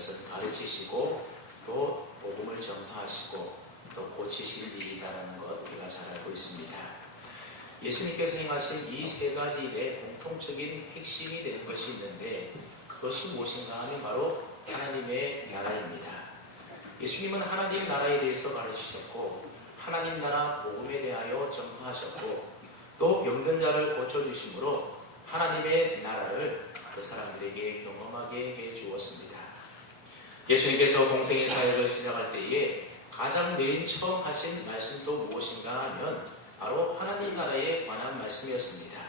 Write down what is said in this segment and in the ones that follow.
것은 가르치시고 또 복음을 전파하시고 또 고치실 일이라는 것 우리가 잘 알고 있습니다. 예수님께서 행하신 이 세 가지 일의 공통적인 핵심이 되는 것이 있는데 그것이 무엇인가 하면 바로 하나님의 나라입니다. 예수님은 하나님 나라에 대해서 가르치셨고 하나님 나라 복음에 대하여 전파하셨고 또 병든 자를 고쳐주심으로 하나님의 나라를 그 사람들에게 경험하게 해 주었습니다. 예수님께서 공생의 사역을 시작할 때에 가장 맨 처음 하신 말씀도 무엇인가 하면 바로 하나님 나라에 관한 말씀이었습니다.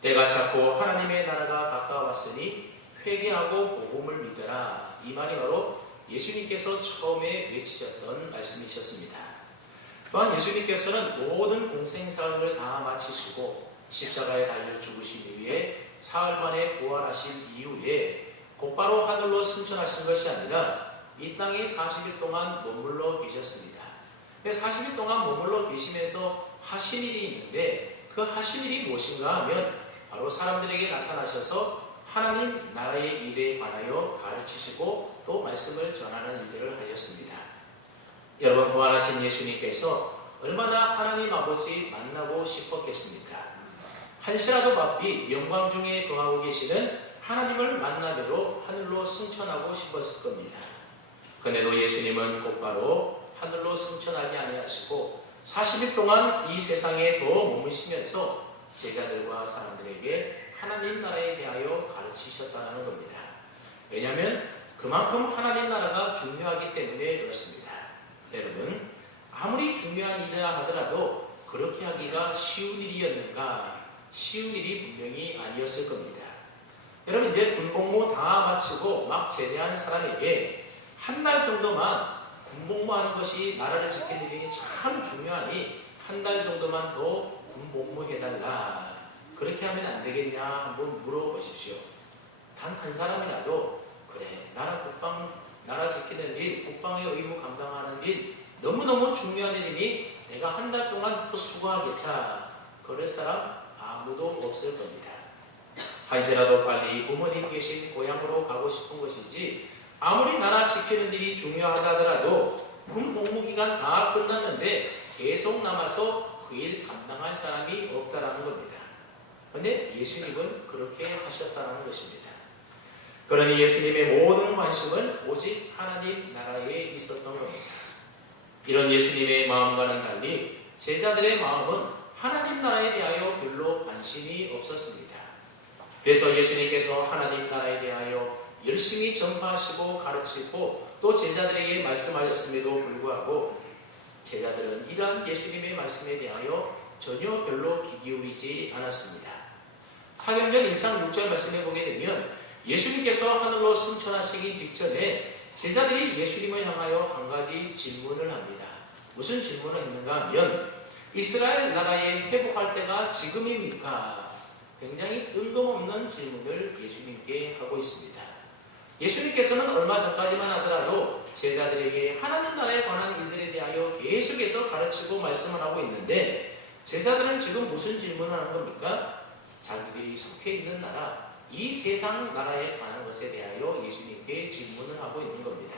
때가 찼고 하나님의 나라가 가까웠으니 회개하고 복음을 믿으라. 이 말이 바로 예수님께서 처음에 외치셨던 말씀이셨습니다. 또한 예수님께서는 모든 공생사역을 다 마치시고 십자가에 달려 죽으신 이후에 사흘 만에 부활하신 이후에 곧바로 하늘로 승천하신 것이 아니라 이 땅에 40일 동안 머물러 계셨습니다. 40일 동안 머물러 계시면서 하신 일이 있는데 그 하신 일이 무엇인가 하면 바로 사람들에게 나타나셔서 하나님 나라의 일에 관하여 가르치시고 또 말씀을 전하는 일들을 하셨습니다. 여러분, 부활하신 예수님께서 얼마나 하나님 아버지 만나고 싶었겠습니까? 한시라도 바삐 영광 중에 거하고 계시는 하나님을 만나뵈러 하늘로 승천하고 싶었을 겁니다. 그런데도 예수님은 곧바로 하늘로 승천하지 아니하시고 40일 동안 이 세상에 더 머무시면서 제자들과 사람들에게 하나님 나라에 대하여 가르치셨다는 겁니다. 왜냐하면 그만큼 하나님 나라가 중요하기 때문에 그렇습니다. 여러분, 아무리 중요한 일이라 하더라도 그렇게 하기가 쉬운 일이었는가? 쉬운 일이 분명히 아니었을 겁니다. 여러분, 이제 군복무 다 마치고 막 제대한 사람에게 한 달 정도만 군복무하는 것이 나라를 지키는 일이 참 중요하니 한 달 정도만 더 군복무해달라. 그렇게 하면 안 되겠냐 한번 물어보십시오. 단 한 사람이라도 그래, 나라 국방, 나라 지키는 일, 국방의 의무 감당하는 일 너무너무 중요한 일이니 내가 한 달 동안 또 수고하겠다. 그럴 사람 아무도 없을 겁니다. 한시라도 빨리 부모님 계신 고향으로 가고 싶은 것이지 아무리 나라 지키는 일이 중요하다 하더라도 군 복무기간 다 끝났는데 계속 남아서 그 일 감당할 사람이 없다라는 겁니다. 그런데 예수님은 그렇게 하셨다는 것입니다. 그러니 예수님의 모든 관심은 오직 하나님 나라에 있었던 겁니다. 이런 예수님의 마음과는 달리 제자들의 마음은 하나님 나라에 대하여 별로 관심이 없었습니다. 그래서 예수님께서 하나님 나라에 대하여 열심히 전파하시고 가르치고 또 제자들에게 말씀하셨음에도 불구하고 제자들은 이러한 예수님의 말씀에 대하여 전혀 별로 귀 기울이지 않았습니다. 사경전 1장 6절 말씀에 보게 되면 예수님께서 하늘로 승천하시기 직전에 제자들이 예수님을 향하여 한 가지 질문을 합니다. 무슨 질문을 했는가 하면 이스라엘 나라에 회복할 때가 지금입니까? 굉장히 뜬금없는 질문을 예수님께 하고 있습니다. 예수님께서는 얼마 전까지만 하더라도 제자들에게 하나님 나라에 관한 일들에 대하여 계속해서 가르치고 말씀을 하고 있는데 제자들은 지금 무슨 질문을 하는 겁니까? 자기들이 속해 있는 나라, 이 세상 나라에 관한 것에 대하여 예수님께 질문을 하고 있는 겁니다.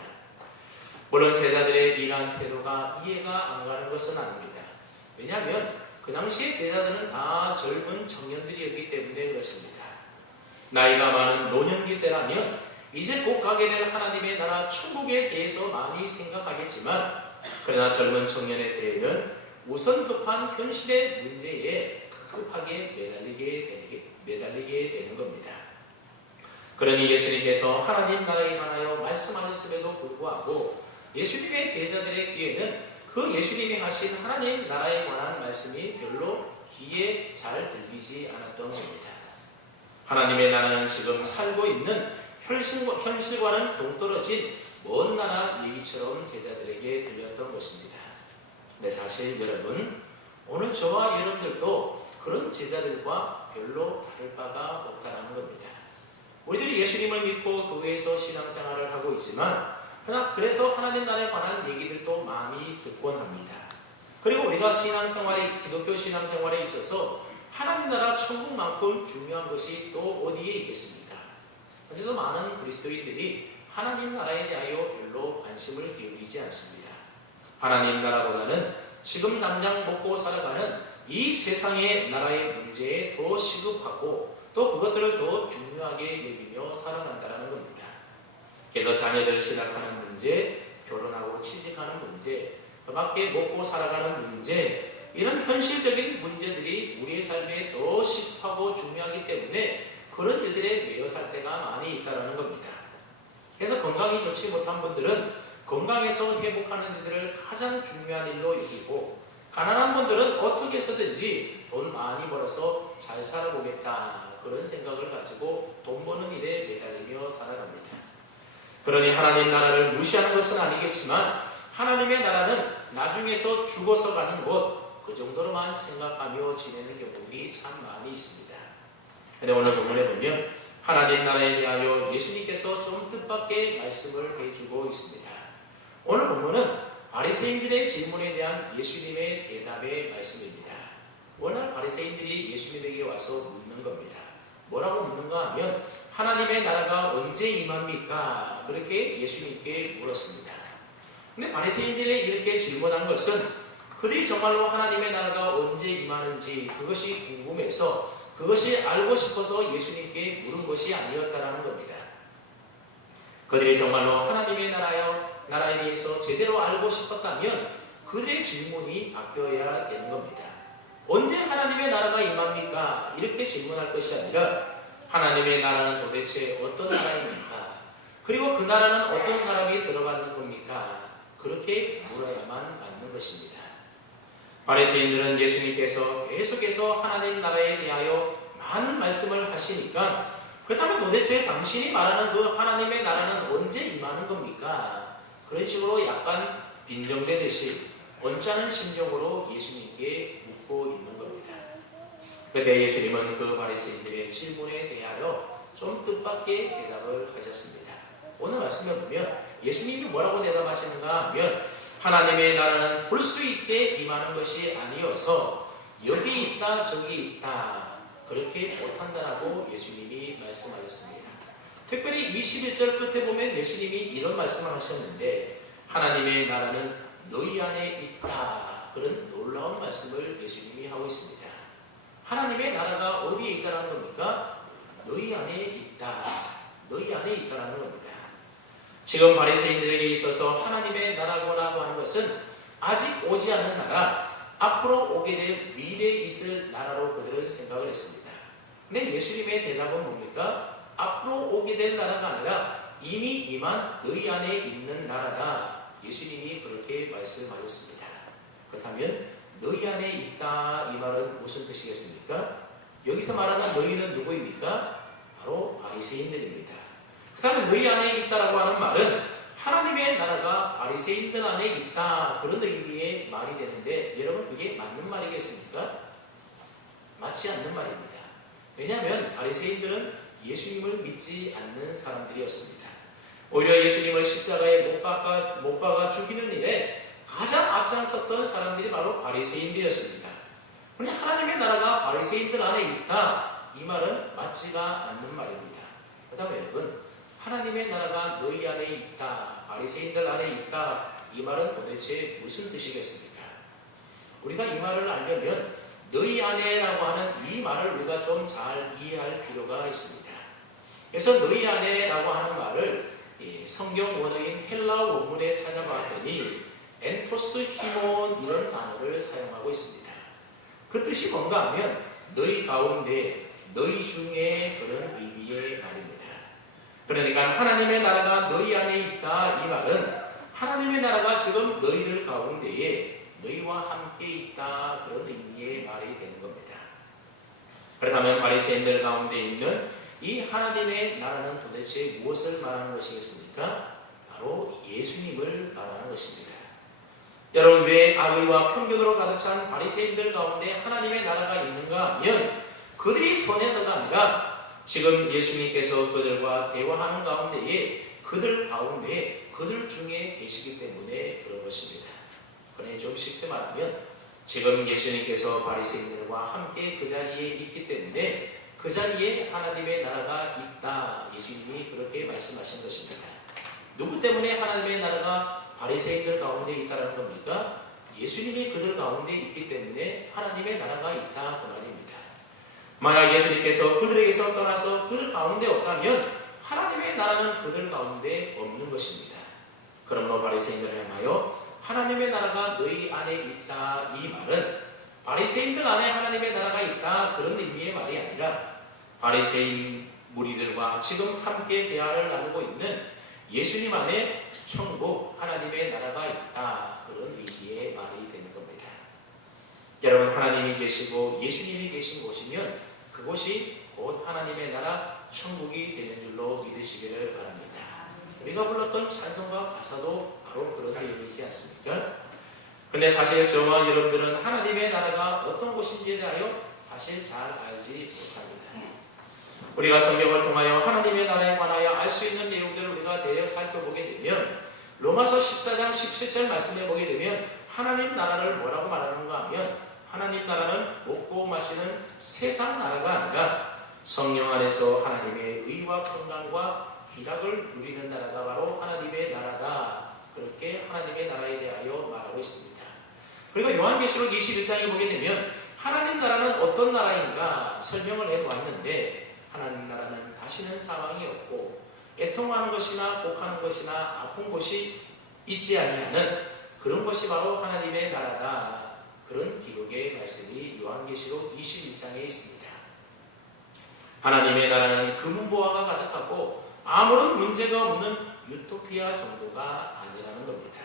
물론 제자들의 이러한 태도가 이해가 안 가는 것은 아닙니다. 왜냐하면 그 당시에 제자들은 다 젊은 청년들이었기 때문에 그렇습니다. 나이가 많은 노년기 때라면 이제 곧 가게 될 하나님의 나라 천국에 대해서 많이 생각하겠지만 그러나 젊은 청년의 때에는 우선 급한 현실의 문제에 급하게 매달리게 되는 겁니다. 그러니 예수님께서 하나님 나라에 관하여 말씀하셨음에도 불구하고 예수님의 제자들의 귀에는 그 예수님이 하신 하나님 나라에 관한 말씀이 별로 귀에 잘 들리지 않았던 겁니다. 하나님의 나라는 지금 살고 있는 현실과는 동떨어진 먼 나라 얘기처럼 제자들에게 들렸던 것입니다. 네, 사실 여러분, 오늘 저와 여러분들도 그런 제자들과 별로 다를 바가 없다는 겁니다. 우리들이 예수님을 믿고 교회에서 신앙생활을 하고 있지만 그래서 하나님 나라에 관한 얘기들도 많이 듣곤 합니다. 그리고 우리가 기독교 신앙생활에 있어서 하나님 나라 천국만큼 중요한 것이 또 어디에 있겠습니까? 그래서 많은 그리스도인들이 하나님 나라에 대하여 별로 관심을 기울이지 않습니다. 하나님 나라보다는 지금 당장 먹고 살아가는 이 세상의 나라의 문제에 더 시급하고 또 그것들을 더 중요하게 여기며 살아간다는 겁니다. 그래서 자녀들 취락하는 문제, 결혼하고 취직하는 문제, 그밖에 먹고 살아가는 문제, 이런 현실적인 문제들이 우리의 삶에 더 시급하고 중요하기 때문에 그런 일들에 매여 살 때가 많이 있다는 겁니다. 그래서 건강이 좋지 못한 분들은 건강에서 회복하는 일들을 가장 중요한 일로 여기고, 가난한 분들은 어떻게 해서든지 돈 많이 벌어서 잘 살아보겠다, 그런 생각을 가지고 돈 버는 일에 매달리며 살아갑니다. 그러니 하나님 나라를 무시하는 것은 아니겠지만 하나님의 나라는 나중에서 죽어서 가는 곳, 그 정도로만 생각하며 지내는 경우들이 참 많이 있습니다. 그런데 오늘 본문에 보면 하나님 나라에 대하여 예수님께서 좀 뜻밖의 말씀을 해주고 있습니다. 오늘 본문은 바리새인들의 질문에 대한 예수님의 대답의 말씀입니다. 오늘 바리새인들이 예수님에게 와서 묻는 겁니다. 뭐라고 묻는가 하면 하나님의 나라가 언제 임합니까? 그렇게 예수님께 물었습니다. 근데 바리새인들이 이렇게 질문한 것은 그들이 정말로 하나님의 나라가 언제 임하는지 그것이 궁금해서, 그것이 알고 싶어서 예수님께 물은 것이 아니었다라는 겁니다. 그들이 정말로 하나님의 나라에 대해서 제대로 알고 싶었다면 그들의 질문이 바뀌어야 되는 겁니다. 언제 하나님의 나라가 임합니까? 이렇게 질문할 것이 아니라 하나님의 나라는 도대체 어떤 나라입니까? 그리고 그 나라는 어떤 사람이 들어가는 겁니까? 그렇게 물어야만 맞는 것입니다. 바리새인들은 예수님께서 계속해서 하나님 나라에 대하여 많은 말씀을 하시니까, 그렇다면 도대체 당신이 말하는 그 하나님의 나라는 언제 임하는 겁니까? 그런 식으로 약간 빈정대듯이 언짢은 심정으로 예수님께 묻고 있는 겁니다. 그때 예수님은 그 바리새인들의 질문에 대하여 좀 뜻밖의 대답을 하셨습니다. 오늘 말씀을 보면 예수님이 뭐라고 대답하시는가 하면 하나님의 나라는 볼 수 있게 임하는 것이 아니어서 여기 있다 저기 있다 그렇게 못한다라고 예수님이 말씀하셨습니다. 특별히 21절 끝에 보면 예수님이 이런 말씀을 하셨는데 하나님의 나라는 너희 안에 있다, 그런 놀라운 말씀을 예수님이 하고 있습니다. 하나님의 나라가 어디에 있다는 겁니까? 너희 안에 있다, 너희 안에 있다는 겁니다. 지금 바리새인들에게 있어서 하나님의 나라라고 하는 것은 아직 오지 않은 나라, 앞으로 오게 될 미래에 있을 나라로 그들은 생각을 했습니다. 근데 예수님의 대답은 뭡니까? 앞으로 오게 될 나라가 아니라 이미 임한 너희 안에 있는 나라다, 예수님이 그렇게 말씀하셨습니다. 그렇다면 너희 안에 있다, 이 말은 무슨 뜻이겠습니까? 여기서 말하는 너희는 누구입니까? 바로 바리새인들입니다. 그 다음에 너희 안에 있다라고 하는 말은 하나님의 나라가 바리새인들 안에 있다, 그런 의미의 말이 되는데, 여러분 그게 맞는 말이겠습니까? 맞지 않는 말입니다. 왜냐하면 바리새인들은 예수님을 믿지 않는 사람들이었습니다. 오히려 예수님을 십자가에 못 박아 죽이는 일에 가장 앞장섰던 사람들이 바로 바리새인들이었습니다. 그런데 하나님의 나라가 바리새인들 안에 있다, 이 말은 맞지가 않는 말입니다. 그다음에 여러분, 하나님의 나라가 너희 안에 있다, 바리새인들 안에 있다, 이 말은 도대체 무슨 뜻이겠습니까? 우리가 이 말을 알려면 너희 안에라고 하는 이 말을 우리가 좀 잘 이해할 필요가 있습니다. 그래서 너희 안에라고 하는 말을 성경 원어인 헬라어 원문에 찾아봤더니 엔토스 히몬, 이런 단어를 사용하고 있습니다. 그 뜻이 뭔가 하면 너희 가운데, 너희 중에, 그런 의미의 말입니다. 그러니까 하나님의 나라가 너희 안에 있다, 이 말은 하나님의 나라가 지금 너희들 가운데에 너희와 함께 있다, 그런 의미의 말이 되는 겁니다. 그렇다면 바리새인들 가운데 있는 이 하나님의 나라는 도대체 무엇을 말하는 것이겠습니까? 바로 예수님을 말하는 것입니다. 여러분, 왜 악의와 편견으로 가득 찬 바리새인들 가운데 하나님의 나라가 있는가 하면 그들이 선해서가 아니라 지금 예수님께서 그들과 대화하는 가운데에 그들 가운데 그들 중에 계시기 때문에 그런 것입니다. 그러니 좀 쉽게 말하면 지금 예수님께서 바리새인들과 함께 그 자리에 있기 때문에 그 자리에 하나님의 나라가 있다, 예수님이 그렇게 말씀하신 것입니다. 누구 때문에 하나님의 나라가 바리새인들 가운데 있다는 겁니까? 예수님이 그들 가운데 있기 때문에 하나님의 나라가 있다 그 말입니다. 만약 예수님께서 그들에게서 떠나서 그들 가운데 없다면 하나님의 나라는 그들 가운데 없는 것입니다. 그러므로 바리새인들을 향하여 하나님의 나라가 너희 안에 있다 이 말은 바리새인들 안에 하나님의 나라가 있다 그런 의미의 말이 아니라 바리새인 무리들과 지금 함께 대화를 나누고 있는 예수님 안에 천국 하나님의 나라가 있다 그런 의미의 말이 되는 겁니다. 여러분, 하나님이 계시고 예수님이 계신 곳이면 그곳이 곧 하나님의 나라 천국이 되는 줄로 믿으시기를 바랍니다. 우리가 불렀던 찬송과 가사도 바로 그런 내용이지 않습니까? 근데 사실 저와 여러분들은 하나님의 나라가 어떤 곳인지에 대하여 사실 잘 알지 못합니다. 우리가 성경을 통하여 하나님의 나라에 관하여 알 수 있는 내용들을 우리가 대략 살펴보게 되면 로마서 14장 17절 말씀해 보게 되면 하나님 나라를 뭐라고 말하는가 하면 하나님 나라는 먹고 마시는 세상 나라가 아니라 성령 안에서 하나님의 의와 평강과 희락을 누리는 나라가 바로 하나님의 나라다. 그렇게 하나님의 나라에 대하여 말하고 있습니다. 그리고 요한계시록 21장에 보게 되면 하나님 나라는 어떤 나라인가 설명을 해놓았는데 하나님 나라는 다시는 사망이 없고 애통하는 것이나 곡하는 것이나 아픈 것이 있지 아니하는 그런 것이 바로 하나님의 나라다. 그런 기록의 말씀이 요한계시록 21장에 있습니다. 하나님의 나라는 금은보화가 가득하고 아무런 문제가 없는 유토피아 정도가 아니라는 겁니다.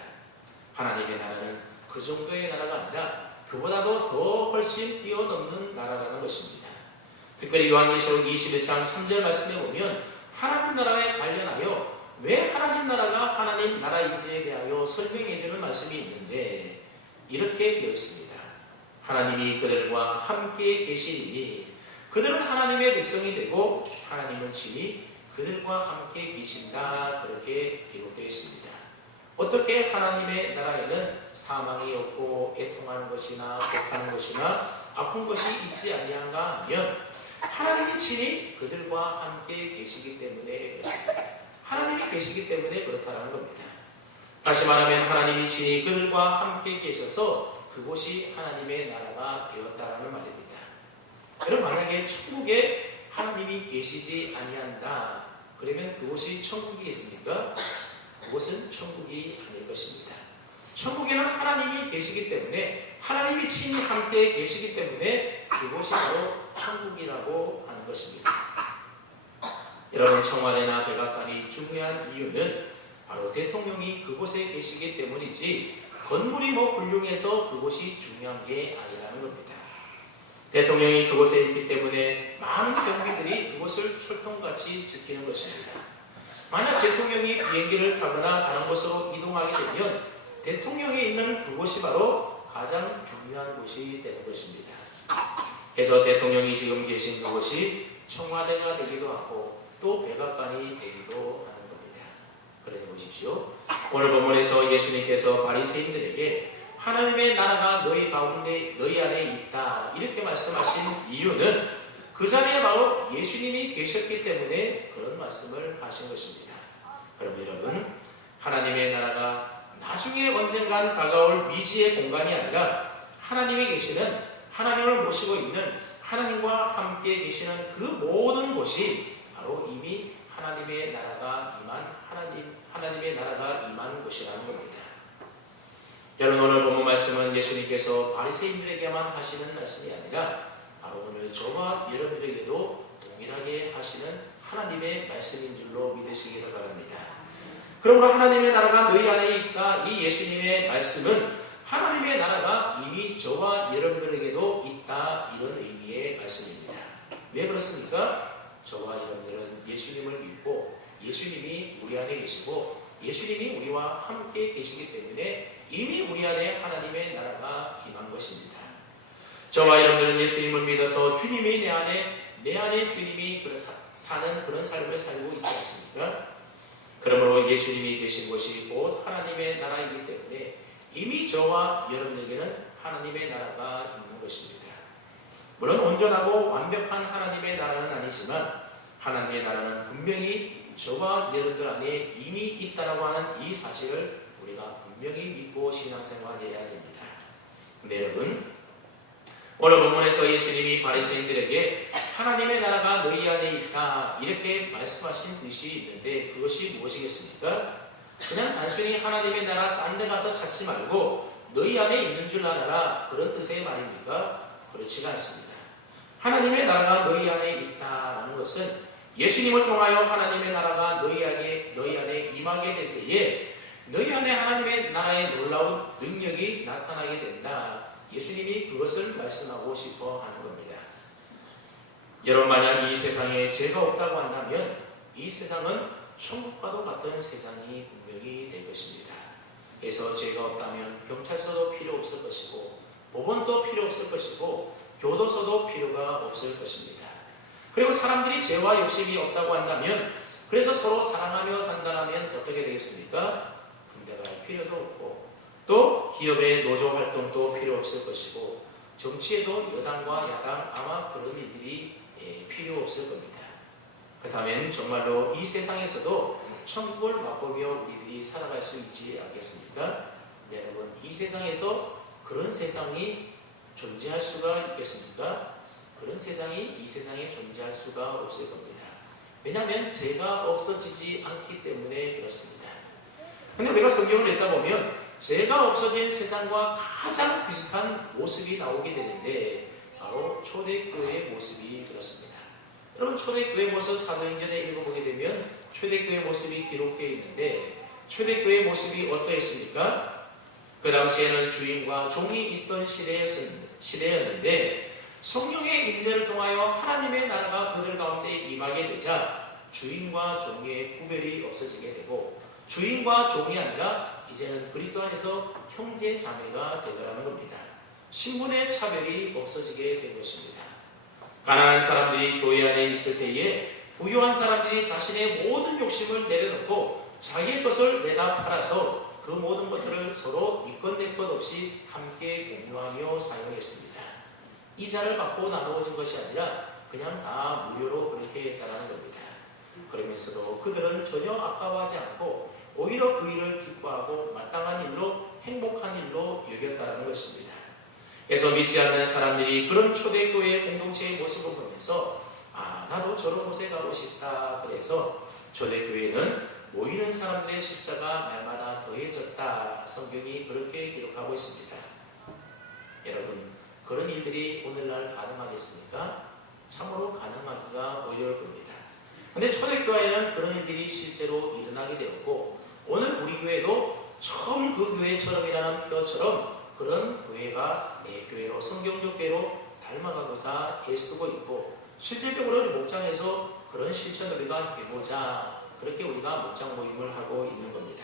하나님의 나라는 그 정도의 나라가 아니라 그보다도 더 훨씬 뛰어넘는 나라라는 것입니다. 특별히 요한계시록 21장 3절 말씀에 보면 하나님 나라에 관련하여 왜 하나님 나라가 하나님 나라인지에 대하여 설명해주는 말씀이 있는데 이렇게 되어 있습니다. 하나님이 그들과 함께 계시리니 그들은 하나님의 백성이 되고 하나님은 친히 그들과 함께 계신다. 그렇게 기록되어 있습니다. 어떻게 하나님의 나라에는 사망이 없고 애통하는 것이나 곡하는 것이나 아픈 것이 있지 아니한가 하면 하나님이 친히 그들과 함께 계시기 때문에 하나님이 계시기 때문에 그렇다는 겁니다. 다시 말하면 하나님이 친히 그들과 함께 계셔서 그곳이 하나님의 나라가 되었다라는 말입니다. 여러분, 만약에 천국에 하나님이 계시지 아니한다 그러면 그곳이 천국이겠습니까? 그곳은 천국이 아닐 것입니다. 천국에는 하나님이 계시기 때문에 하나님이 친히 함께 계시기 때문에 그곳이 바로 천국이라고 하는 것입니다. 여러분, 청와대나 백악관이 중요한 이유는 바로 대통령이 그곳에 계시기 때문이지 건물이 훌륭해서 그곳이 중요한 게 아니라는 겁니다. 대통령이 그곳에 있기 때문에 많은 경비들이 그곳을 철통같이 지키는 것입니다. 만약 대통령이 비행기를 타거나 다른 곳으로 이동하게 되면 대통령이 있는 그곳이 바로 가장 중요한 곳이 되는 것입니다. 그래서 대통령이 지금 계신 그곳이 청와대가 되기도 하고 또 백악관이 되기도 하는 겁니다. 그래 보십시오. 오늘 본문에서 예수님께서 바리새인들에게 하나님의 나라가 너희 가운데 너희 안에 있다 이렇게 말씀하신 이유는 그 자리에 바로 예수님이 계셨기 때문에 그런 말씀을 하신 것입니다. 그럼 여러분, 하나님의 나라가 나중에 언젠간 다가올 미지의 공간이 아니라 하나님이 계시는 하나님을 모시고 있는 하나님과 함께 계시는 그 모든 곳이 바로 이미 하나님의 나라가 하나님의 나라가 임한 곳이라는 겁니다. 여러분, 오늘 본문 말씀은 예수님께서 바리새인들에게만 하시는 말씀이 아니라 바로 오늘 저와 여러분들에게도 동일하게 하시는 하나님의 말씀인 줄로 믿으시기를 바랍니다. 그러므로 하나님의 나라가 너희 안에 있다 이 예수님의 말씀은 하나님의 나라가 이미 저와 여러분들에게도 있다 이런 의미의 말씀입니다. 왜 그렇습니까? 저와 여러분들은 예수님을 믿고 예수님이 우리 안에 계시고 예수님이 우리와 함께 계시기 때문에 이미 우리 안에 하나님의 나라가 임한 것입니다. 저와 여러분들은 예수님을 믿어서 주님이 내 안에 주님이 사는 그런 삶을 살고 있지 않습니까? 그러므로 예수님이 계신 곳이 곧 하나님의 나라이기 때문에 이미 저와 여러분에게는 하나님의 나라가 있는 것입니다. 물론 온전하고 완벽한 하나님의 나라는 아니지만 하나님의 나라는 분명히 저와 여러분들 안에 이미 있다라고 하는 이 사실을 우리가 분명히 믿고 신앙생활해야 됩니다. 네, 여러분, 오늘 본문에서 예수님이 바리새인들에게 하나님의 나라가 너희 안에 있다 이렇게 말씀하신 뜻이 있는데 그것이 무엇이겠습니까? 그냥 단순히 하나님의 나라 딴 데 가서 찾지 말고 너희 안에 있는 줄 알아라 그런 뜻의 말입니까? 그렇지가 않습니다. 하나님의 나라가 너희 안에 있다라는 것은 예수님을 통하여 하나님의 나라가 너희 안에 임하게 될 때에 너희 안에 하나님의 나라의 놀라운 능력이 나타나게 된다. 예수님이 그것을 말씀하고 싶어 하는 겁니다. 여러분, 만약 이 세상에 죄가 없다고 한다면 이 세상은 천국과도 같은 세상이 분명히 될 것입니다. 그래서 죄가 없다면 경찰서도 필요 없을 것이고 법원도 필요 없을 것이고 교도소도 필요가 없을 것입니다. 그리고 사람들이 죄와 욕심이 없다고 한다면 그래서 서로 사랑하며 산다면 어떻게 되겠습니까? 군대가 필요도 없고 또 기업의 노조 활동도 필요 없을 것이고 정치에도 여당과 야당 아마 그런 일들이 필요 없을 겁니다. 그렇다면 정말로 이 세상에서도 천국을 맛보며 우리들이 살아갈 수 있지 않겠습니까? 네, 여러분, 이 세상에서 그런 세상이 존재할 수가 있겠습니까? 그런 세상이 이 세상에 존재할 수가 없을 겁니다. 왜냐하면 죄가 없어지지 않기 때문에 그렇습니다. 근데 우리가 성경을 읽다 보면 죄가 없어진 세상과 가장 비슷한 모습이 나오게 되는데 바로 초대교회의 모습이 그렇습니다. 여러분, 초대교회 모습 사도행전에 읽어보게 되면 초대교회 모습이 기록되어 있는데 초대교회 모습이 어떠했습니까? 그 당시에는 주인과 종이 있던 시대였는데 성령의 임재를 통하여 하나님의 나라가 그들 가운데 임하게 되자 주인과 종의 구별이 없어지게 되고 주인과 종이 아니라 이제는 그리스도 안에서 형제 자매가 되더라는 겁니다. 신분의 차별이 없어지게 된 것입니다. 가난한 사람들이 교회 안에 있을 때에 부유한 사람들이 자신의 모든 욕심을 내려놓고 자기의 것을 내다 팔아서 그 모든 것들을 서로 이것 내것 없이 함께 공유하며 사용했습니다. 이자를 받고 나누어진 것이 아니라 그냥 다 무료로 그렇게 했다는 겁니다. 그러면서도 그들은 전혀 아까워하지 않고 오히려 그 일을 기뻐하고 마땅한 일로 행복한 일로 여겼다는 것입니다. 그래서 믿지 않는 사람들이 그런 초대교회의 공동체의 모습을 보면서 나도 저런 곳에 가고 싶다. 그래서 초대교회는 모이는 사람들의 숫자가 날마다 더해졌다. 성경이 그렇게 기록하고 있습니다. 여러분, 그런 일들이 오늘날 가능하겠습니까? 참으로 가능하기가 어려울 겁니다. 그런데 초대교회에는 그런 일들이 실제로 일어나게 되었고 오늘 우리 교회도 처음 그 교회처럼이라는 표처럼 그런 교회가 교회로 성경적 교회로 닮아가고자 애쓰고 있고 실질적으로 목장에서 그런 실천을 우리가 해보자 그렇게 우리가 목장 모임을 하고 있는 겁니다.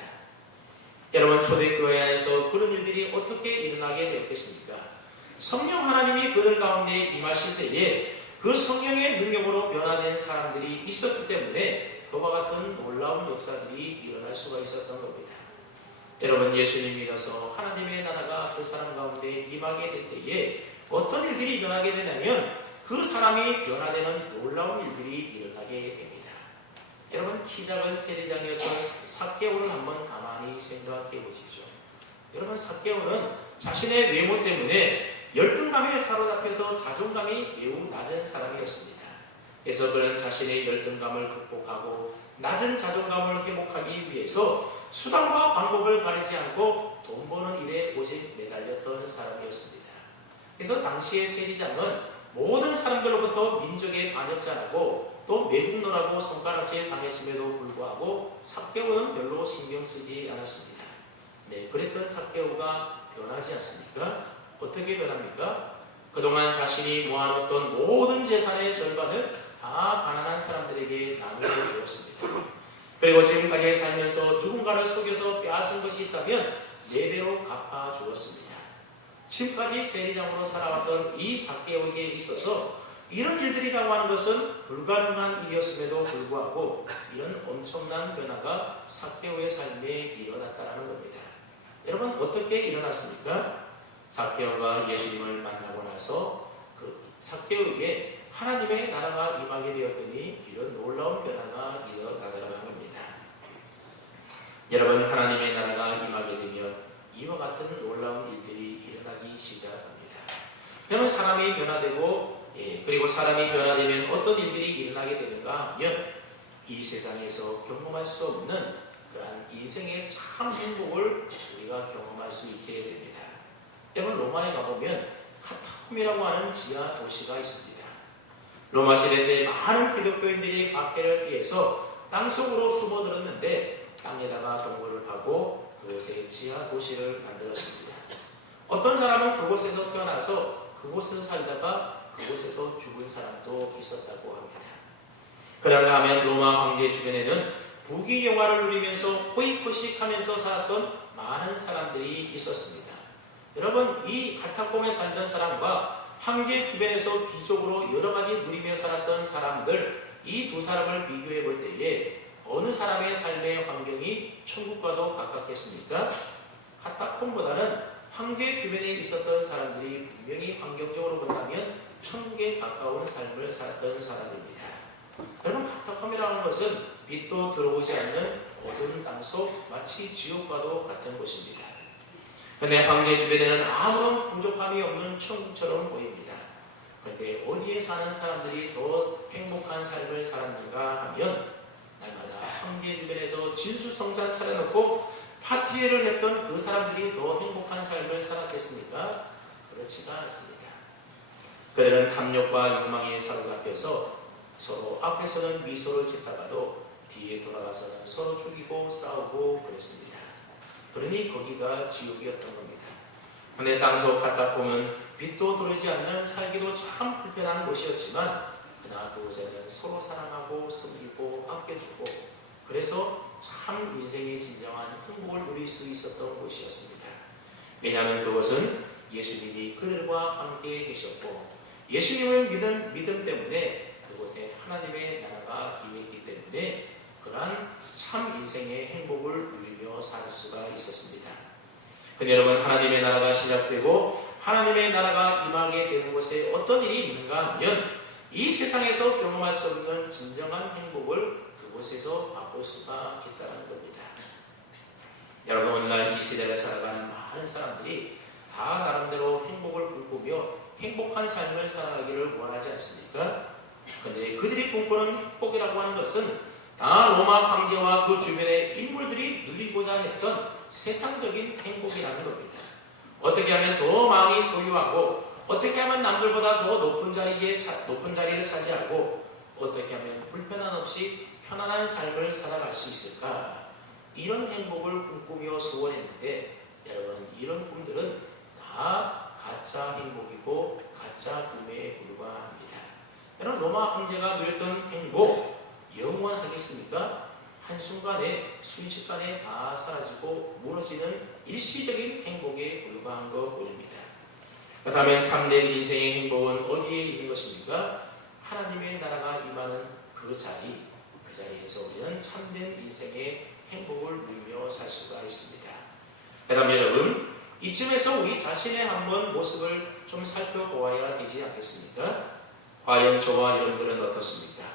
여러분, 초대교회 안에서 그런 일들이 어떻게 일어나게 되었겠습니까? 성령 하나님이 그들 가운데 임하실 때에 그 성령의 능력으로 변화된 사람들이 있었기 때문에 그와 같은 놀라운 역사들이 일어날 수가 있었던 겁니다. 여러분, 예수님 믿어서 하나님의 나라가 그 사람 가운데 임하게 될 때에 어떤 일들이 일어나게 되냐면 그 사람이 변화되는 놀라운 일들이 일어나게 됩니다. 여러분, 키 작은 세리장이었던 삭개오를 한번 가만히 생각해 보십시오. 여러분, 삭개오는 자신의 외모 때문에 열등감에 사로잡혀서 자존감이 매우 낮은 사람이었습니다. 그래서 그는 자신의 열등감을 극복하고 낮은 자존감을 회복하기 위해서 수단과 방법을 가리지 않고 돈 버는 일에 오직 매달렸던 사람이었습니다. 그래서 당시의 세리장은 모든 사람들로부터 민족의 반역자라고 또 매국노라고 손가락질 당했음에도 불구하고 삭개오는 별로 신경 쓰지 않았습니다. 네, 그랬던 삭개오가 변하지 않습니까? 어떻게 변합니까? 그동안 자신이 모아놓던 모든 재산의 절반을 다 가난한 사람들에게 나누어 주었습니다. 그리고 지금까지 살면서 누군가를 속여서 빼앗은 것이 있다면 4배로 갚아 주었습니다. 지금까지 세리장으로 살아왔던 이 삭개오에게 있어서 이런 일들이라고 하는 것은 불가능한 일이었음에도 불구하고 이런 엄청난 변화가 삭개오의 삶에 일어났다는 겁니다. 여러분, 어떻게 일어났습니까? 삭개오가 예수님을 만나고 나서 그 삭개오에게 하나님의 나라가 임하게 되었더니 이런 놀라운 변화가 일어나더라는 겁니다. 여러분, 하나님의 나라가 임하게 되면 이와 같은 놀라운 일들이 일어나기 시작합니다. 여러분, 사람이 변화되고 그리고 사람이 변화되면 어떤 일들이 일어나게 되는가 하면 이 세상에서 경험할 수 없는 그러한 인생의 참 행복을 우리가 경험할 수 있게 됩니다. 여러분, 로마에 가보면 카타콤이라고 하는 지하 도시가 있습니다. 로마 시대 때 많은 기독교인들이 박해를 피해서 땅속으로 숨어들었는데 땅에다가 동굴을 파고 그곳에 지하 도시를 만들었습니다. 어떤 사람은 그곳에서 태어나서 그곳에서 살다가 그곳에서 죽은 사람도 있었다고 합니다. 그런가 하면 로마 황제 주변에는 부귀영화를 누리면서 호의호식하면서 살았던 많은 사람들이 있었습니다. 여러분, 이 카타콤에 살던 사람과 황제 주변에서 귀족으로 여러 가지 누리며 살았던 사람들, 이 두 사람을 비교해 볼 때에 어느 사람의 삶의 환경이 천국과도 가깝겠습니까? 카타콤보다는 황제 주변에 있었던 사람들이 분명히 환경적으로 본다면 천국에 가까운 삶을 살았던 사람입니다. 여러분, 카타콤이라는 것은 빛도 들어오지 않는 어두운 땅속 마치 지옥과도 같은 곳입니다. 그런데 황제 주변에는 아무런 부족함이 없는 천국처럼 보입니다. 그런데 어디에 사는 사람들이 더 행복한 삶을 살았는가 하면 날마다 황제 주변에서 진수성찬 차려놓고 파티를 했던 그 사람들이 더 행복한 삶을 살았겠습니까? 그렇지가 않습니다. 그들은 탐욕과 욕망에 사로잡혀서 서로 앞에서는 미소를 짓다가도 뒤에 돌아가서는 서로 죽이고 싸우고 그랬습니다. 그러니 거기가 지옥이었던 겁니다. 그런데 땅속 카타콤은 빛도 들어오지 않는 살기도 참 불편한 곳이었지만 그러나 그곳에는 서로 사랑하고 섬기고 아껴주고 그래서 참 인생의 진정한 행복을 누릴 수 있었던 곳이었습니다. 왜냐하면 그것은 예수님이 그들과 함께 계셨고 예수님을 믿음 때문에 그곳에 하나님의 나라가 임했기 때문에 그러한 참 인생의 행복을 누리며 살 수가 있었습니다. 근데 여러분, 하나님의 나라가 시작되고 하나님의 나라가 임하게 되는 곳에 어떤 일이 있는가 하면 이 세상에서 경험할 수 없는 진정한 행복을 그곳에서 맛볼 수가 있다는 겁니다. 여러분, 오늘날 이 시대를 살아가는 많은 사람들이 다 나름대로 행복을 꿈꾸며 행복한 삶을 살아가기를 원하지 않습니까? 그런데 그들이 꿈꾸는 행복이라고 하는 것은 다 로마 황제와 그 주변의 인물들이 누리고자 했던 세상적인 행복이라는 겁니다. 어떻게 하면 더 많이 소유하고 어떻게 하면 남들보다 더 높은 자리를 차지하고 어떻게 하면 불편함 없이 편안한 삶을 살아갈 수 있을까? 이런 행복을 꿈꾸며 소원했는데 여러분, 이런 꿈들은 다 가짜 행복이고 가짜 꿈에 불과합니다. 여러분, 로마 황제가 누렸던 행복 영원하겠습니까? 한순간에 순식간에 다 사라지고 무너지는 일시적인 행복에 불과한 것 뿐입니다. 그렇다면 참된 인생의 행복은 어디에 있는 것입니까? 하나님의 나라가 임하는 그 자리에서 우리는 참된 인생의 행복을 누리며 살 수가 있습니다. 그다음 여러분, 이쯤에서 우리 자신의 한번 모습을 좀 살펴보아야 되지 않겠습니까? 과연 저와 여러분들은 어떻습니까?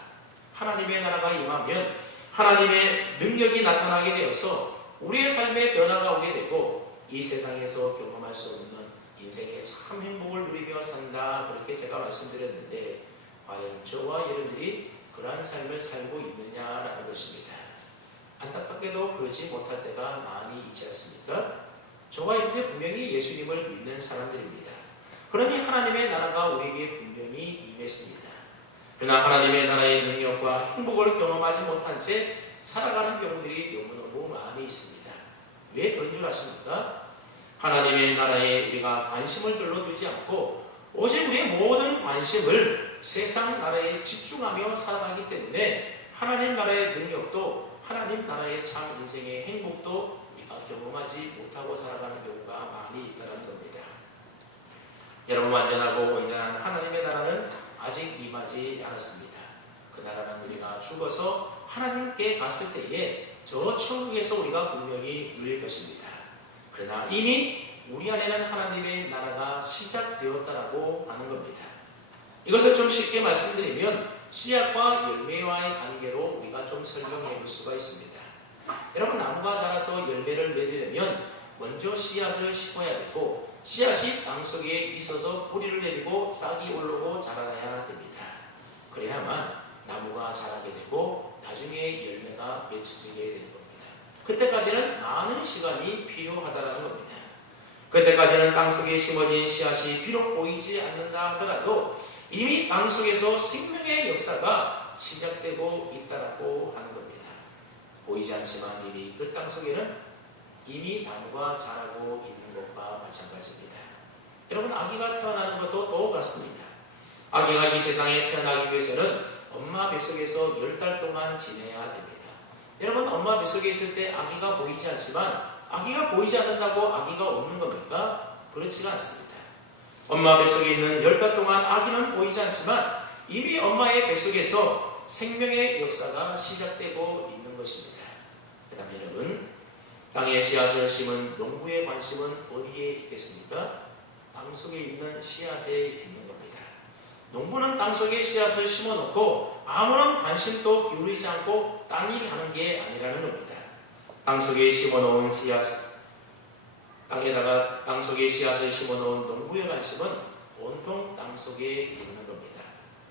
하나님의 나라가 임하면 하나님의 능력이 나타나게 되어서 우리의 삶에 변화가 오게 되고 이 세상에서 경험할 수 없는 인생의 참 행복을 누리며 산다, 그렇게 제가 말씀드렸는데 과연 저와 여러분들이 그러한 삶을 살고 있느냐라는 것입니다. 안타깝게도 그러지 못할 때가 많이 있지 않습니까? 저와 여러분들 분명히 예수님을 믿는 사람들입니다. 그러니 하나님의 나라가 우리에게 분명히 임했습니다. 그러나 하나님의 나라의 능력과 행복을 경험하지 못한 채 살아가는 경우들이 너무너무 많이 있습니다. 왜 그런 줄 아십니까? 하나님의 나라에 우리가 관심을 별로 두지 않고 오직 우리의 모든 관심을 세상 나라에 집중하며 살아가기 때문에 하나님 나라의 능력도 하나님 나라의 참 인생의 행복도 우리가 경험하지 못하고 살아가는 경우가 많이 있다는 겁니다. 여러분, 완전하고 온전한 하나님의 나라는 아직 임하지 않았습니다. 그 나라는 우리가 죽어서 하나님께 갔을 때에 저 천국에서 우리가 분명히 누릴 것입니다. 그러나 이미 우리 안에는 하나님의 나라가 시작되었다라고 하는 겁니다. 이것을 좀 쉽게 말씀드리면 씨앗과 열매와의 관계로 우리가 좀 설명해 볼 수가 있습니다. 여러분, 나무가 자라서 열매를 맺으려면 먼저 씨앗을 심어야 되고, 씨앗이 땅속에 있어서 뿌리를 내리고 싹이 오르고 자라나야 됩니다. 그래야만 나무가 자라게 되고 나중에 열매가 맺혀지게 되는 겁니다. 그때까지는 많은 시간이 필요하다는 겁니다. 그때까지는 땅속에 심어진 씨앗이 비록 보이지 않는다 하더라도 이미 땅속에서 생명의 역사가 시작되고 있다라고 하는 겁니다. 보이지 않지만 이미 그 땅속에는 이미 나무가 자라고 있는 것과 마찬가지입니다. 여러분, 아기가 태어나는 것도 똑같습니다. 아기가 이 세상에 태어나기 위해서는 엄마 뱃속에서 10달 동안 지내야 됩니다. 여러분, 엄마 뱃속에 있을 때 아기가 보이지 않지만 아기가 보이지 않는다고 아기가 없는 겁니까? 그렇지가 않습니다. 엄마 뱃속에 있는 10달 동안 아기는 보이지 않지만 이미 엄마의 뱃속에서 생명의 역사가 시작되고 있는 것입니다. 그 다음에 여러분, 땅에 씨앗을 심은 농부의 관심은 어디에 있겠습니까? 땅속에 있는 씨앗에 있는 겁니다. 농부는 땅속에 씨앗을 심어놓고 아무런 관심도 기울이지 않고 딴 일 하는 게 아니라는 겁니다. 땅속에 심어놓은 씨앗, 땅속에 씨앗을 심어놓은 농부의 관심은 온통 땅속에 있는 겁니다.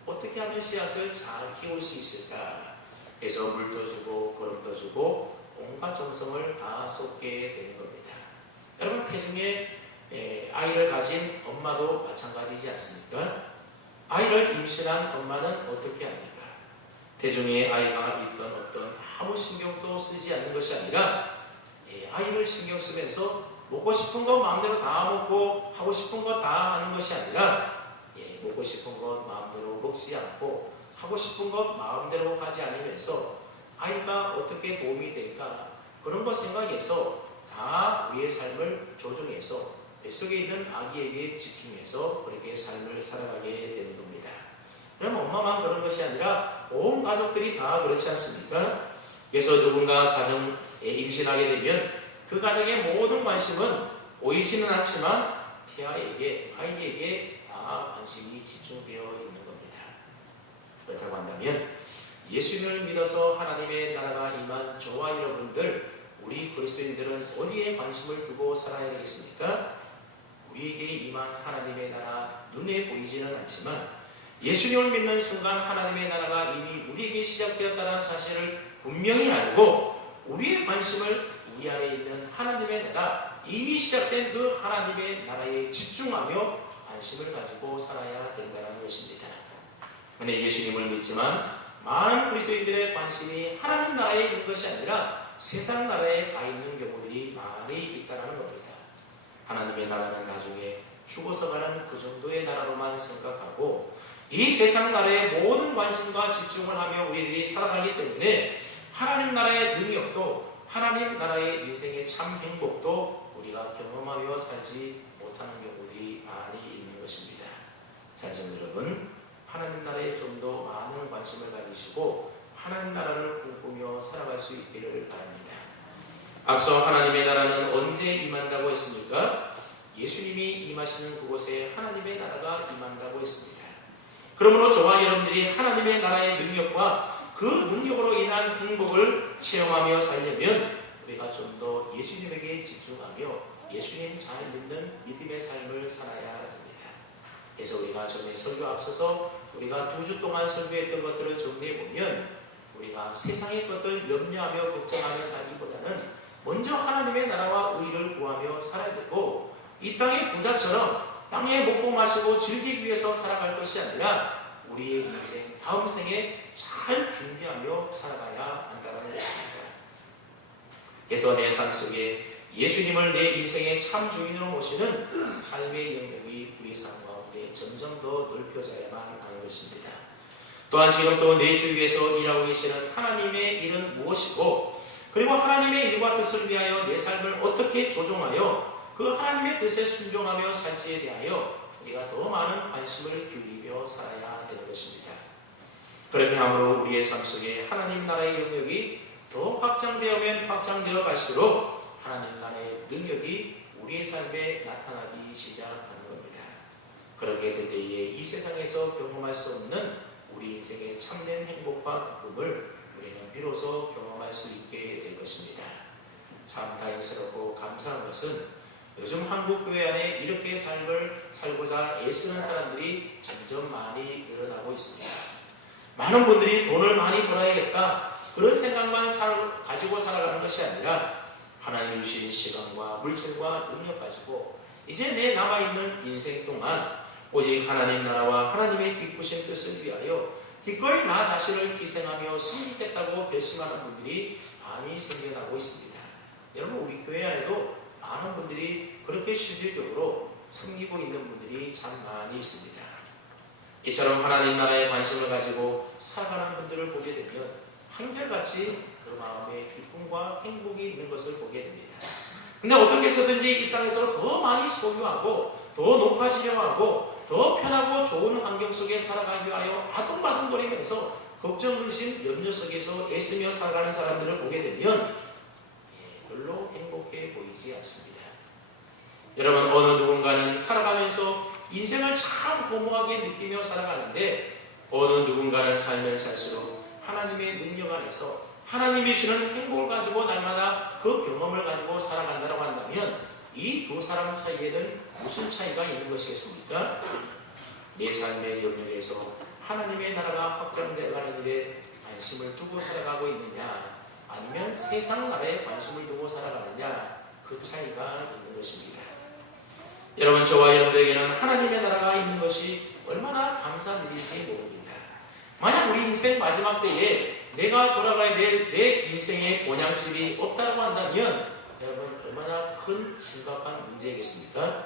어떻게 하면 씨앗을 잘 키울 수 있을까? 해서 물도 주고 거름도 주고 온갖 정성을 다 쏟게 되는 겁니다. 여러분, 태중에 아이를 가진 엄마도 마찬가지지 않습니까? 아이를 임신한 엄마는 어떻게 합니까? 태중에 아이가 있던 어떤 아무 신경도 쓰지 않는 것이 아니라 아이를 신경 쓰면서 먹고 싶은 거 마음대로 다 먹고 하고 싶은 거 다 하는 것이 아니라 먹고 싶은 것 마음대로 먹지 않고 하고 싶은 것 마음대로 하지 않으면서 아이가 어떻게 도움이 될까, 그런 것 생각해서 다 우리의 삶을 조정해서 뱃속에 있는 아기에게 집중해서 그렇게 삶을 살아가게 되는 겁니다. 그럼 엄마만 그런 것이 아니라 온 가족들이 다 그렇지 않습니까? 그래서 누군가 가정에 임신하게 되면 그 가정의 모든 관심은 보이지는 않지만 아이에게 다 관심이 집중되어 있는 겁니다. 그렇다고 한다면 예수님을 믿어서 하나님의 나라가 임한 저와 여러분들, 우리 그리스도인들은 어디에 관심을 두고 살아야 되겠습니까? 우리에게 임한 하나님의 나라, 눈에 보이지는 않지만 예수님을 믿는 순간 하나님의 나라가 이미 우리에게 시작되었다는 사실을 분명히 알고 우리의 관심을 우리 안에 있는 하나님의 나라, 이미 시작된 그 하나님의 나라에 집중하며 관심을 가지고 살아야 된다는 것입니다. 그런데 예수님을 믿지만 많은 그리스도인들의 관심이 하나님 나라에 있는 것이 아니라 세상 나라에 가 있는 경우들이 많이 있다는 겁니다. 하나님의 나라는 나중에 죽어서 가는 그 정도의 나라로만 생각하고 이 세상 나라에 모든 관심과 집중을 하며 우리들이 살아가기 때문에 하나님 나라의 능력도, 하나님 나라의 인생의 참 행복도 우리가 경험하며 살지 못하는 경우들이 많이 있는 것입니다. 자신 여러분, 하나님 나라에 좀 더 많은 관심을 가지시고 하나님 나라를 꿈꾸며 살아갈 수 있기를 바랍니다. 앞서 하나님의 나라는 언제 임한다고 했습니까? 예수님이 임하시는 그곳에 하나님의 나라가 임한다고 했습니다. 그러므로 저와 여러분들이 하나님의 나라의 능력과 그 능력으로 인한 행복을 체험하며 살려면 우리가 좀 더 예수님에게 집중하며 예수님 잘 믿는 믿음의 삶을 살아야 합니다. 그래서 우리가 전에 설교 앞서서 우리가 2주 동안 설교했던 것들을 정리해보면 우리가 세상의 것들 염려하며 걱정하며 살기보다는 먼저 하나님의 나라와 의를 구하며 살아야 되고, 이 땅의 부자처럼 땅에 먹고 마시고 즐기기 위해서 살아갈 것이 아니라 우리의 인생 다음 생에 잘 준비하며 살아가야 한다는 것입니다. 그래서 내 삶 속에 예수님을 내 인생의 참 주인으로 모시는 삶의 영역이 우리 삶 가운데 점점 더 넓혀져야만 하는 것입니다. 또한 지금도 내 주위에서 일하고 계시는 하나님의 일은 무엇이고, 그리고 하나님의 일과 뜻을 위하여 내 삶을 어떻게 조종하여 그 하나님의 뜻에 순종하며 살지에 대하여 우리가 더 많은 관심을 기울이며 살아야 되는 것입니다. 그렇게 함으로 우리의 삶 속에 하나님 나라의 영역이 더 확장되어면 확장되어 갈수록 하나님 나라의 능력이 우리의 삶에 나타나기 시작하는 겁니다. 그렇게 될 때에 이 세상에서 경험할 수 없는 우리 인생의 참된 행복과 기쁨을 우리는 비로소 경험할 수 있게 될 것입니다. 참 다행스럽고 감사한 것은 요즘 한국 교회 안에 이렇게 삶을 살고자 애쓰는 사람들이 점점 많이 늘어나고 있습니다. 많은 분들이 돈을 많이 벌어야겠다 그런 생각만 가지고 살아가는 것이 아니라 하나님이 주신 시간과 물질과 능력 가지고 이제 내 남아있는 인생 동안 오직 하나님 나라와 하나님의 기쁘신 뜻을 위하여 기꺼이 나 자신을 희생하며 섬기겠다고 결심하는 분들이 많이 생겨나고 있습니다. 여러분, 우리 교회 안에도 많은 분들이 그렇게 실질적으로 섬기고 있는 분들이 참 많이 있습니다. 이처럼 하나님 나라에 관심을 가지고 살아가는 분들을 보게 되면 한결같이 그 마음에 기쁨과 행복이 있는 것을 보게 됩니다. 근데 어떻게 해서든지 이 땅에서 더 많이 소유하고 더 높아지려 하고 더 편하고 좋은 환경 속에 살아가기 위하여 아둥바둥거리면서 걱정, 근심, 염려 속에서 애쓰며 살아가는 사람들을 보게 되면 별로 행복해 보이지 않습니다. 여러분, 어느 누군가는 살아가면서 인생을 참 허무하게 느끼며 살아가는데 어느 누군가는 살면 살수록 하나님의 능력 안에서 하나님이 주는 행복을 가지고 날마다 그 경험을 가지고 살아간다고 한다면 이 두 사람 사이에는 무슨 차이가 있는 것이겠습니까? 내 삶의 영역에서 하나님의 나라가 확장되어가는 일에 관심을 두고 살아가고 있느냐, 아니면 세상 나라에 관심을 두고 살아가느냐, 그 차이가 있는 것입니다. 여러분, 저와 여러분들에게는 하나님의 나라가 있는 것이 얼마나 감사한 일인지 모릅니다. 만약 우리 인생 마지막 때에 내가 돌아가야 될 내 인생의 본향집이 없다고 한다면 여러분, 얼마나 큰 심각한 문제겠습니까?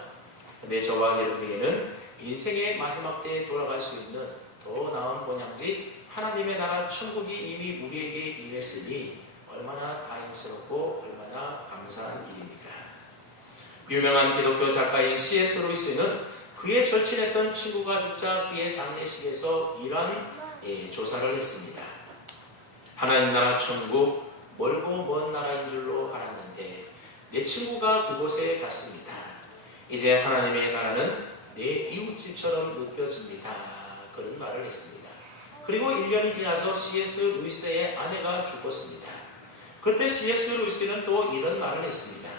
근데 저와 여러분에게는 인생의 마지막 때에 돌아갈 수 있는 더 나은 본향집 하나님의 나라 천국이 이미 우리에게 임했으니 얼마나 다행스럽고 얼마나 감사한 일입니까? 유명한 기독교 작가인 C.S. 루이스는 그의 절친했던 친구가 죽자 그의 장례식에서 이러한 조사를 했습니다. 하나님 나라 천국 멀고 먼 나라인 줄로 알았는데 내 친구가 그곳에 갔습니다. 이제 하나님의 나라는 내 이웃집처럼 느껴집니다. 그런 말을 했습니다. 그리고 1년이 지나서 C.S. 루이스의 아내가 죽었습니다. 그때 C.S. 루이스는 또 이런 말을 했습니다.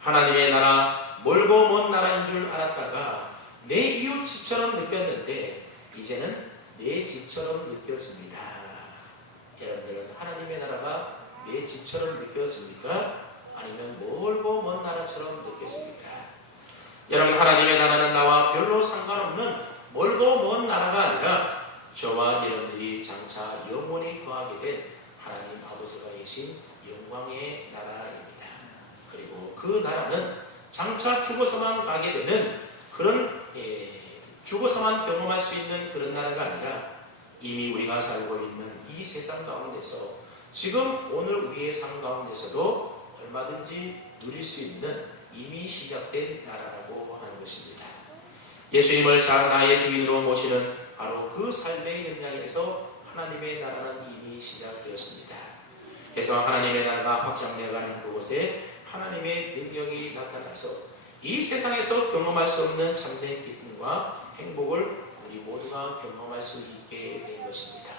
하나님의 나라 멀고 먼 나라인 줄 알았다가 내 이웃집처럼 느꼈는데 이제는 내 집처럼 느껴집니다. 여러분들은 하나님의 나라가 내 집처럼 느껴집니까? 아니면 멀고 먼 나라처럼 느껴집니까? 여러분, 하나님의 나라는 나와 별로 상관없는 멀고 먼 나라가 아니라 저와 여러분들이 장차 영원히 거하게 된 하나님 아버지가 계신 영광의 나라입니다. 그리고 그 나라는 장차 죽어서만 가게 되는 그런 죽어서만 경험할 수 있는 그런 나라가 아니라 이미 우리가 살고 있는 이 세상 가운데서 지금 오늘 우리의 삶 가운데서도 얼마든지 누릴 수 있는 이미 시작된 나라라고 하는 것입니다. 예수님을 나의 주인으로 모시는 바로 그 삶의 현장에서 하나님의 나라는 이미 시작되었습니다. 그래서 하나님의 나라가 확장되어가는 그곳에 하나님의 능력이 나타나서 이 세상에서 경험할 수 없는 참된 기쁨과 행복을 우리 모두가 경험할 수 있게 된 것입니다.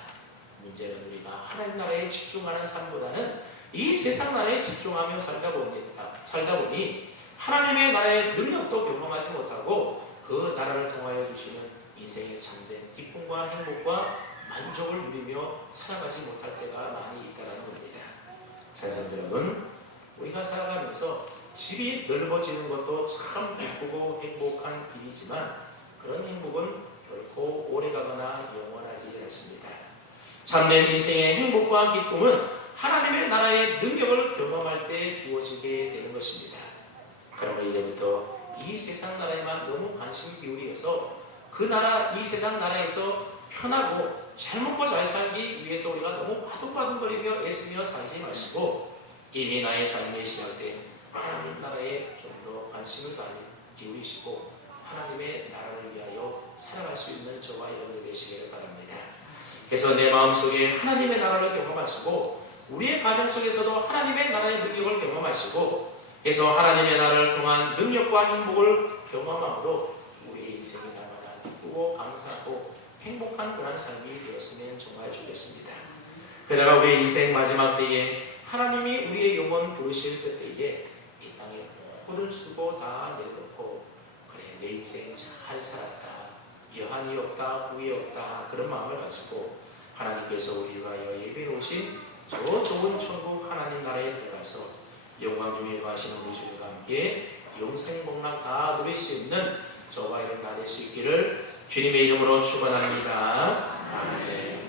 문제는 우리가 하나님 나라에 집중하는 삶보다는 이 세상 나라에 집중하며 살다 보니 하나님의 나라의 능력도 경험하지 못하고 그 나라를 통하여 주시는 인생의 참된 기쁨과 행복과 만족을 누리며 살아가지 못할 때가 많이 있다는 겁니다. 산성들 여러분, 우리가 살아가면서 집이 넓어지는 것도 참 기쁘고 행복한 일이지만 그런 행복은 결코 오래가거나 영원하지 않습니다. 참된 인생의 행복과 기쁨은 하나님의 나라의 능력을 경험할 때 주어지게 되는 것입니다. 그러면 이제부터 이 세상 나라에만 너무 관심을 기울여서 그 나라, 이 세상 나라에서 편하고 잘 먹고 잘 살기 위해서 우리가 너무 바둥바둥거리며 애쓰며 살지 마시고 이미 나의 삶에 시작된 하나님 나라에 좀 더 관심을 기울이시고 하나님의 나라를 위하여 살아갈 수 있는 저와 여러분들 되시기를 바랍니다. 그래서 내 마음속에 하나님의 나라를 경험하시고 우리의 가정 속에서도 하나님의 나라의 능력을 경험하시고 그래서 하나님의 나라를 통한 능력과 행복을 경험함으로 우리의 인생이 날마다 기쁘고 감사하고 행복한 그런 삶이 되었으면 정말 좋겠습니다. 게다가 우리의 인생 마지막 때에 하나님이 우리의 영혼 부르실 그때에 이 땅에 모든 수고 다 내놓고 그래 내 인생 잘 살았다, 여한이 없다, 후회 없다, 그런 마음을 가지고 하나님께서 우리를 위하여 예비해 놓으신 저 좋은 천국 하나님 나라에 들어가서 영광 중에 거하시는 우리 주님과 함께 영생 복락 다 누릴 수 있는 저와 여러분 다 될 수 있기를 주님의 이름으로 축원합니다. 아멘.